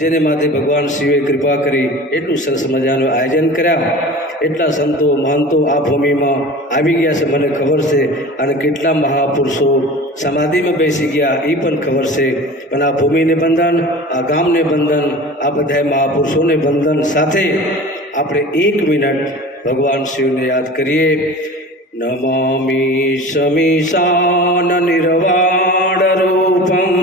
જેને માથે ભગવાન શિવે કૃપા કરી એટલું સરસ મજાનું આયોજન કર્યા. એટલા સંતો મહંતો આ ભૂમિમાં આવી ગયા છે મને ખબર છે, અને કેટલા મહાપુરુષો સમાધિમાં બેસી ગયા એ પણ ખબર છે. પણ આ ભૂમિને બંધન, આ ગામને બંધન, આ બધા મહાપુરુષોને બંધન સાથે આપણે 1 મિનિટ ભગવાન શિવને યાદ કરીએ. નમામિ શમીશાન નિર્વાણ રૂપમ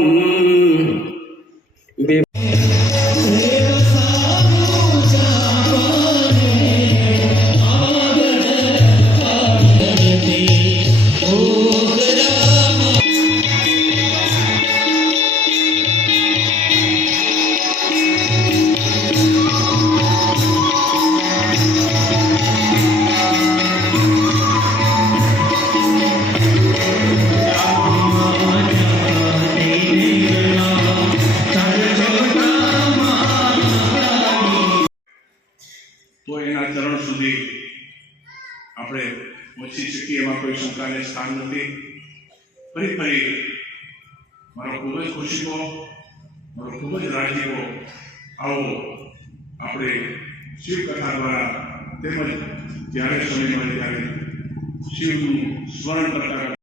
તો એના ચરણ સુધી આપણે પહોંચી શકીએ એમાં કોઈ શંકાને સ્થાન નથી. ફરી મારો ખૂબ જ ખુશીઓ, મારો ખૂબ જ રાજીઓ. આવો આપણે શિવકથા દ્વારા તેમજ જ્યારે સમય મળે ત્યારે શિવનું સ્મરણ કરતા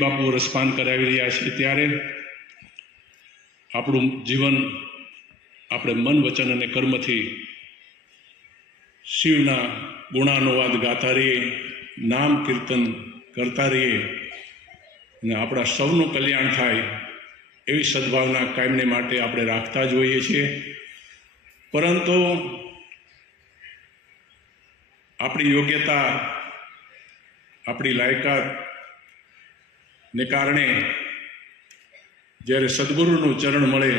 બાપુ રસપાન કરાવી રહ્યા છે. ત્યારે આપણું જીવન આપણે મન, વચન અને કર્મથી શિવના ગુણાનુવાદ ગાતા રહીએ, નામ કીર્તન કરતા રહીએ અને આપણા સૌનું કલ્યાણ થાય એવી સદભાવના કાયમને માટે આપણે રાખતા જ હોઈએ છીએ. પરંતુ આપણી યોગ્યતા, આપણી લાયકાત ને કારણે જ્યારે સદગુરુનું ચરણ મળે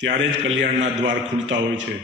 ત્યારે જ કલ્યાણના દ્વાર ખુલતા હોય છે.